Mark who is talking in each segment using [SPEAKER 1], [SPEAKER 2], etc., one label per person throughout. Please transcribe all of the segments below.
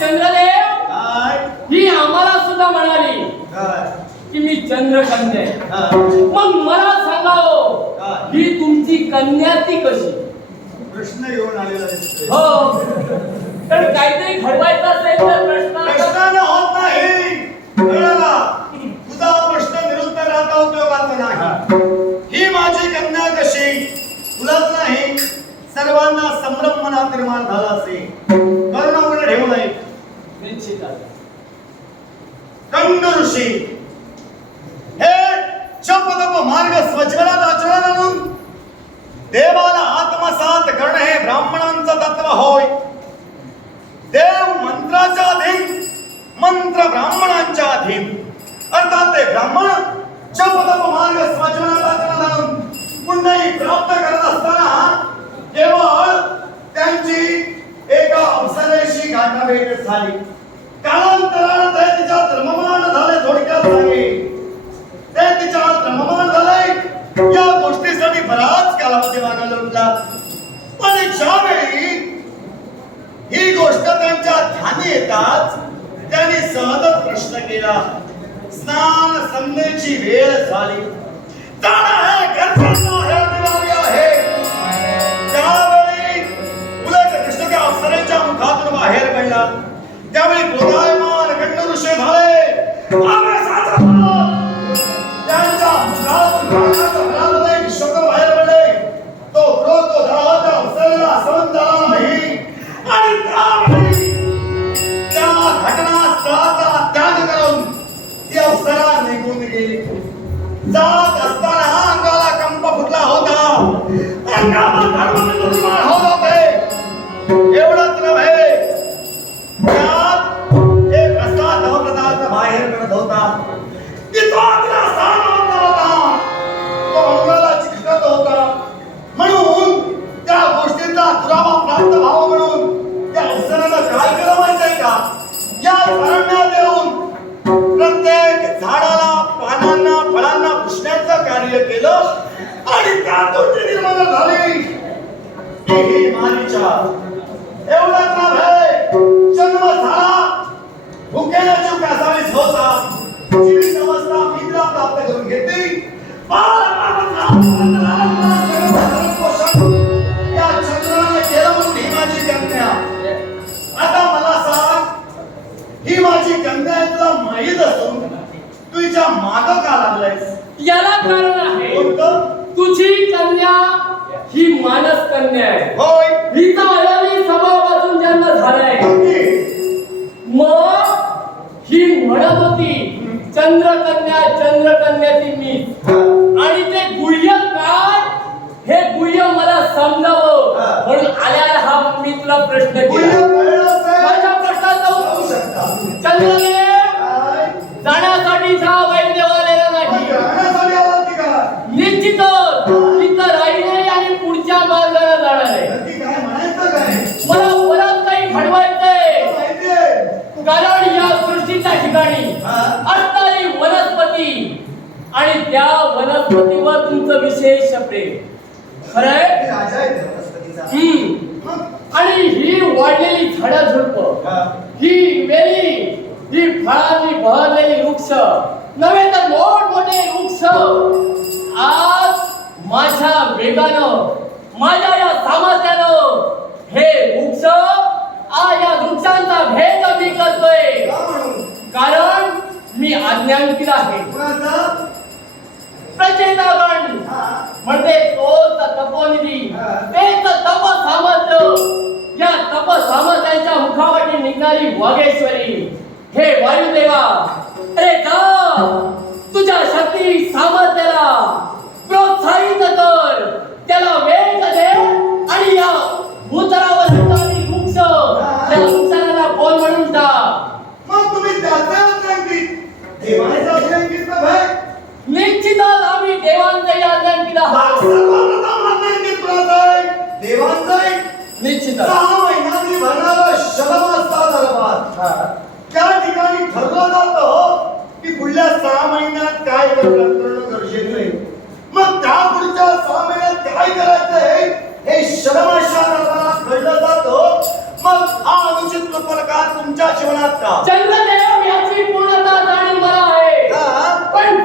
[SPEAKER 1] चंद्रदेव?
[SPEAKER 2] काय?
[SPEAKER 1] ही आम्हाला सुद्धा म्हणाली
[SPEAKER 2] काय?
[SPEAKER 1] की मी चंद्रकन्या आहे.
[SPEAKER 2] हा.
[SPEAKER 1] मग मला सांगावं
[SPEAKER 2] काय?
[SPEAKER 1] ही तुमची कन्या ती कशी?
[SPEAKER 2] प्रश्न घेऊन आलेला दिसतोय.
[SPEAKER 1] हो. तर काहीतरी घडवायचं असेल तर प्रश्न
[SPEAKER 2] प्रश्नानं होत नाही कळलं? तुझा प्रश्न निरुत्तर राहता उपयोगाचा नाही. ही. माझी कन्या कशी? तुलाच नाही. सर्वांना संभ्रम मनात निर्माण झाला असेल. literacy येताच त्याने सहजच प्रश्न केला. स्नान संध्येची वेळ झाली. जाणं आहे अनिवार्य आहे. त्यावेळी उलट अप्सरेच्या मुखातून बाहेर पडला. त्यावेळी क्रोधायमान गंड ऋषी झाले आवेशाचा त्यांच्या मुखातून कासावीस होता जीवित अवस्था मित्रा प्राप्त करून घेतली या चंद्राने केलं म्हणून ही माझी कन्या. आता मला सांग ही माझी कन्या तुला माहीत असून तू हिच्या माग का लागलायस?
[SPEAKER 1] याला कारण आहे तुझी कन्या ही मानस कन्या आहे.
[SPEAKER 2] होय.
[SPEAKER 1] चंद्रकन्या चंद्रकन्या ती मी आणि ते गुह्य काय हे गुह्य मला समजावं. म्हणून आल्या हा मी तुला प्रश्न केला? माझ्या प्रश्नाचा उत्तर-
[SPEAKER 2] शकता.
[SPEAKER 1] चंद्रदेव
[SPEAKER 2] काय?
[SPEAKER 1] जाण्यासाठी जा आलेला
[SPEAKER 2] मग
[SPEAKER 1] नाही? निश्चितच तिथं राहिले आणि पुढच्या मार्गाला जाणार आहे? मला परत काही घडवायचंय? कारण या सृष्टीच्या ठिकाणी आणि त्या वनस्पतीवर तुमचं विशेष प्रेम. खरंय?
[SPEAKER 2] आहे?
[SPEAKER 1] आणि ही वाढलेली झाडं झुडप.
[SPEAKER 2] हा.
[SPEAKER 1] वेली ही फळांनी बहरलेली वृक्ष. नव्हे तर मोठमोठे वृक्ष. आज माझ्या वेगानं माझ्या या सामर्थ्यानं हे वृक्ष आ या वृक्षांचा भेद मी करतोय? कारण मी आज्ञांकित आहे.
[SPEAKER 2] कुणाचा?
[SPEAKER 1] प्रचेतागण. म्हणजे तोच तपोनिधी. तेच तप सामर्थ्य या तप सामर्थ्यांच्या मुखावटी निघणारी वागेश्वरी हे वायुदेवा अरे का तुझ्या शक्ती सामर्थ्याला प्रोत्साहित कर त्याला वेग दे आणि या भूतरावर त्या कोण म्हणून टाक
[SPEAKER 2] मग तुम्ही त्याचे देवाचे. देवांचाही अज्ञान तिला देवांचाही
[SPEAKER 1] निश्चित
[SPEAKER 2] सहा महिन्यांनी भरणारा शलम असता धर्मात त्या ठिकाणी ठरलं जात हो, की पुढल्या सहा महिन्यात काय करणं गरजेचं आहे. मग त्या पुढच्या सहा महिन्यात काय करायचं हे शलमाशा धर्माला घडलं जात हो. मग हा अनुचित प्रकार तुमच्या जीवनात का?
[SPEAKER 1] चंद्रदेव याची पूर्णता जाणीव मला आहे. पण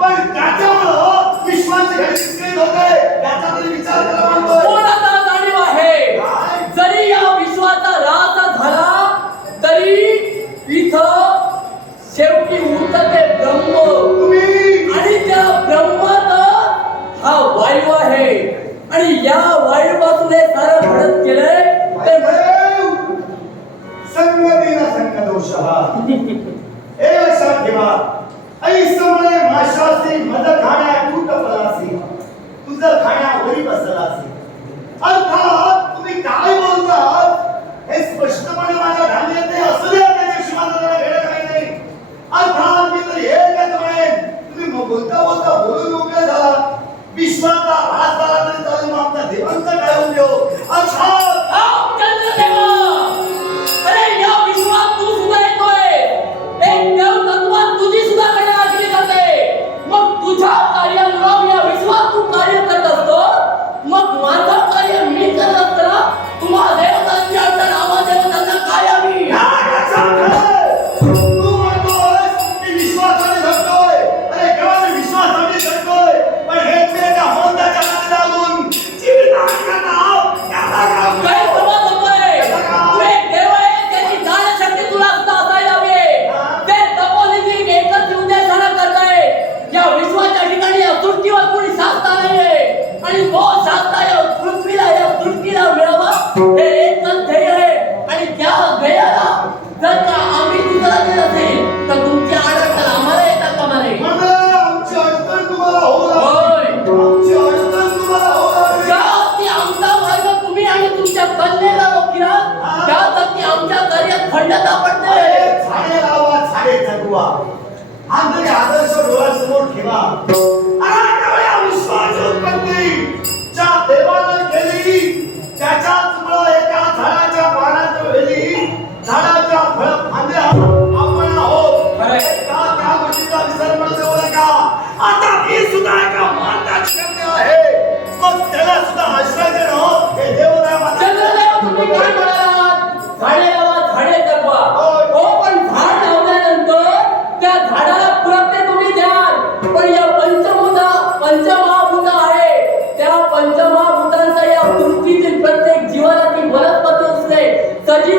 [SPEAKER 2] पण त्याच्यामुळं विश्वाचे घडीत होते त्याचा तुम्ही विचार करा. असेल मज खाण्या असेल. तुझं बसलं असेल. अर्थात तुम्ही काय बोलता हे स्पष्टपणे माझ्या धान्यात काही नाही अर्थात मी तर हे तुम्ही बोलता बोलता बोलून उपयोग झाला विश्वाचा राज झाला तरी चालून आपला देवांचा काय अर्थात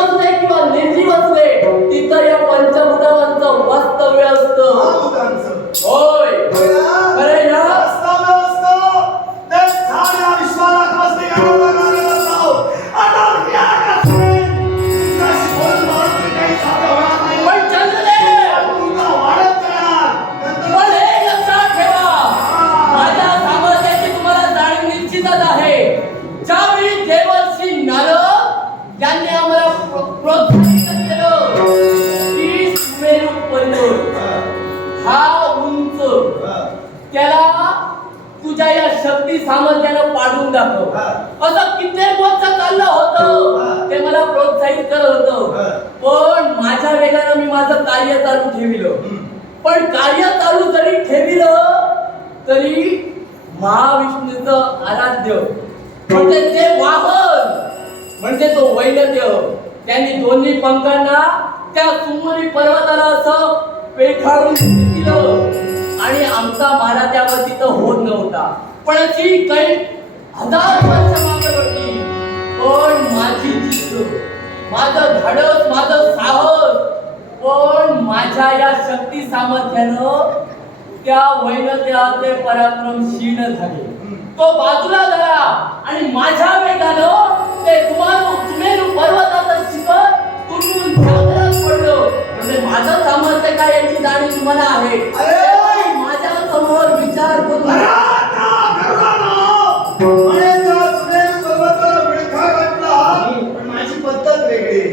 [SPEAKER 1] असले किंवा
[SPEAKER 2] निर्जीव
[SPEAKER 1] असले तिथं या सामर्थ्यानं पाडून दाखव. असं कित्येक वर्ष चाललं होतं. ते मला प्रोत्साहित करत. होतं पण माझ्या वेगानं मी माझं कार्य चालू ठेविलं. पण कार्य चालू जरी ठेविलं तरी महाविष्णूचं आराध्य म्हणजे ते वाहन म्हणजे तो वैनदेव त्यांनी दोन्ही पंखांना त्या सुमुरी पर्वताला असं पेखाळून दिलं आणि आमचा मारा त्यावर तिथं होत नव्हता पण अशी काही हजार वर्ष मागे होती पण माझी जिद्द माझं धाडस माझं साहस पण माझ्या या शक्ती सामर्थ्यानं त्या वैनत्याचे पराक्रम क्षीण झाले. तो बाजूला झाला आणि माझ्या वेगानं ते सुमारू सुमेरू पर्वताचं शिखर तुटून सागरात पडलं. म्हणजे माझं सामर्थ्य काय याची जाणीव तुम्हाला आहे?
[SPEAKER 2] अरे!
[SPEAKER 1] माझ्यासमोर विचार करून.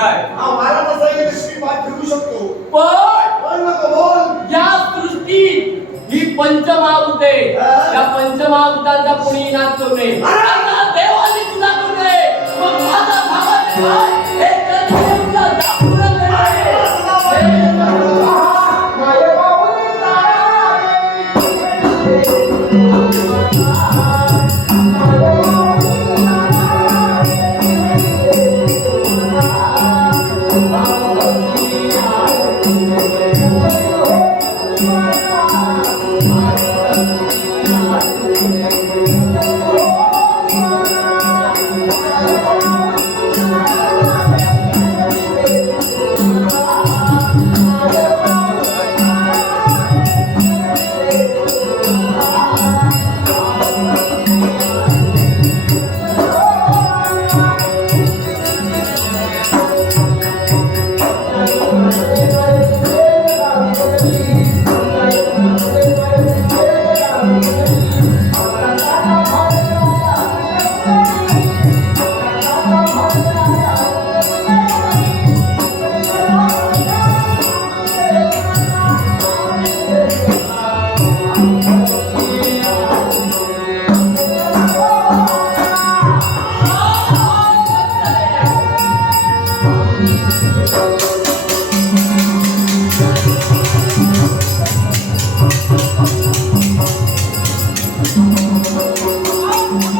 [SPEAKER 1] काय?
[SPEAKER 2] हा वारा तसा येईल तशी पाठ फिरू शकतो
[SPEAKER 1] पण
[SPEAKER 2] पण नको बोल
[SPEAKER 1] या सृष्टीत ही पंचमहाभूते? या पंचमहाभूतांचा कुणी नाश करू नये देवाने तुला करू नये मग माझा सामर्थ्य काय?